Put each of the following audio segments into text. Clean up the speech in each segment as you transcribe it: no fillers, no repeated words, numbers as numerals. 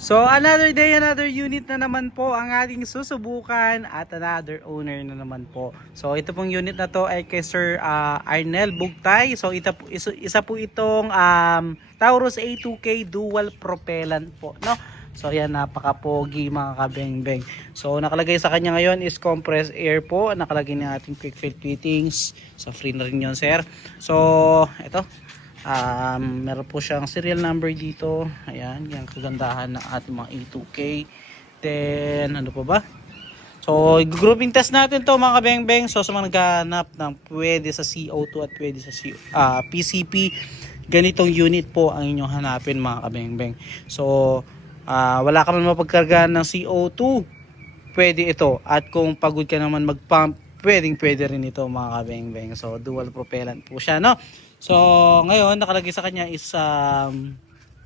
So another day, another unit na naman po ang ating susubukan at another owner na naman po. So ito pong unit na to ay kay Sir Arnel Bugtay. So isa po itong Taurus A2K dual propellant po, no? So yan, napaka-pogi mga kabengbeng. So nakalagay sa kanya ngayon is compressed air po. Nakalagay ng ating quick fill fittings. So free na rin yun, sir. So ito, meron po siyang serial number dito. Ayan, yung kagandahan ng ating mga A2K. Then ano pa ba? So grouping test natin to mga kabengbeng. So sa mga naghahanap ng pwede sa CO2 at pwede sa PCP, ganitong unit po ang inyong hanapin mga kabengbeng. So wala ka man mapagkargahan ng CO2, pwede ito. At kung pagod ka naman mag-pump, pwede rin ito mga kabengbeng. So dual propellant po siya, no? So ngayon nakalagay sa kanya is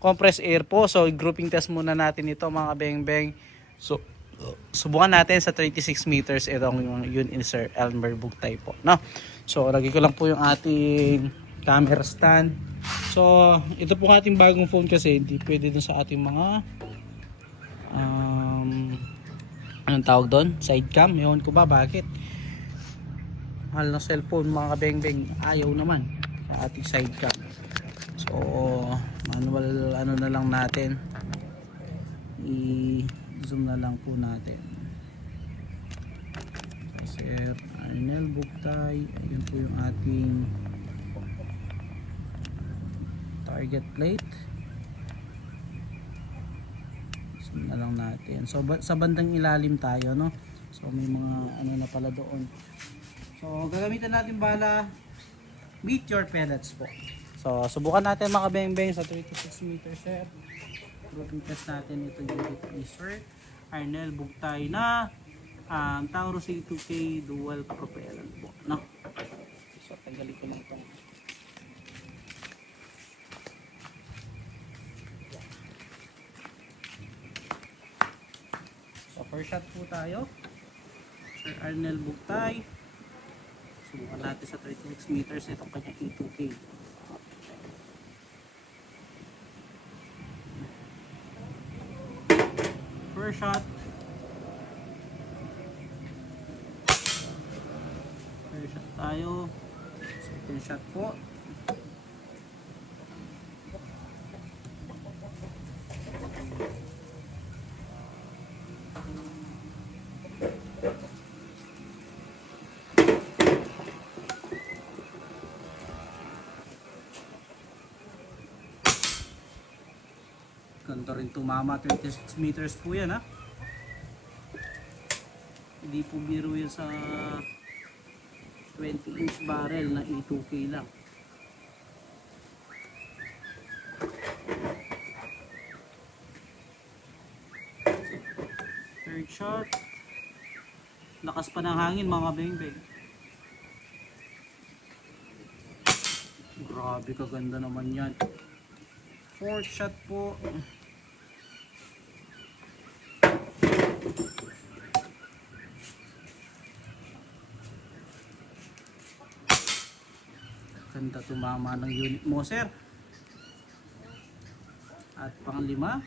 compressed air po. So grouping test muna natin ito mga kabengbeng. So subukan natin sa 36 meters itong yun in Sir Elmer Bugtay po, no? So lagay ko lang po yung ating camera stand. So ito po ating bagong phone kasi hindi pwede dun sa ating mga anong tawag doon? Side cam. Ewan ko ba bakit mahal ng cellphone mga kabengbeng, ayaw naman sa ating side cam. So manual ano na lang natin, i-zoom na lang po natin. So, Sir Arnel Bugtay, ayun po yung ating target plate. Na lang natin. So sa bandang ilalim tayo, no? So may mga ano na pala doon. So gagamitan natin bala meteor pellets po. So subukan natin mga kabengbeng sa 36 meters, sir. Grouping test natin ito unit ni Sir Arnel Bugtay na Taurus A2K dual propellant po, no? So tanggalin ko lang ito. First shot po tayo, Sir Arnel Bugtay. Subukan natin sa 36 meters itong kanya A2K. First shot. First shot tayo. Second shot po. Ganito rin tumama, 26 meters po yan, ha. Hindi po biro yun sa 20-inch barrel na A2K lang. Third shot. Lakas pa ng hangin mga bengbeng. Grabe kaganda naman yan. Fourth shot po. Ganda tumama ng unit mo, sir. At panglima.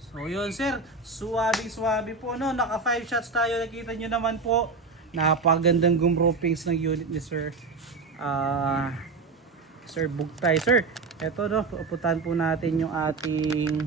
So yun, sir, suwabe po, no? Naka 5 shots tayo, nakita nyo naman po. Napagandang groupings ng unit ni Sir Sir Bugtay. Sir, eto, no, pupuntahan po natin yung ating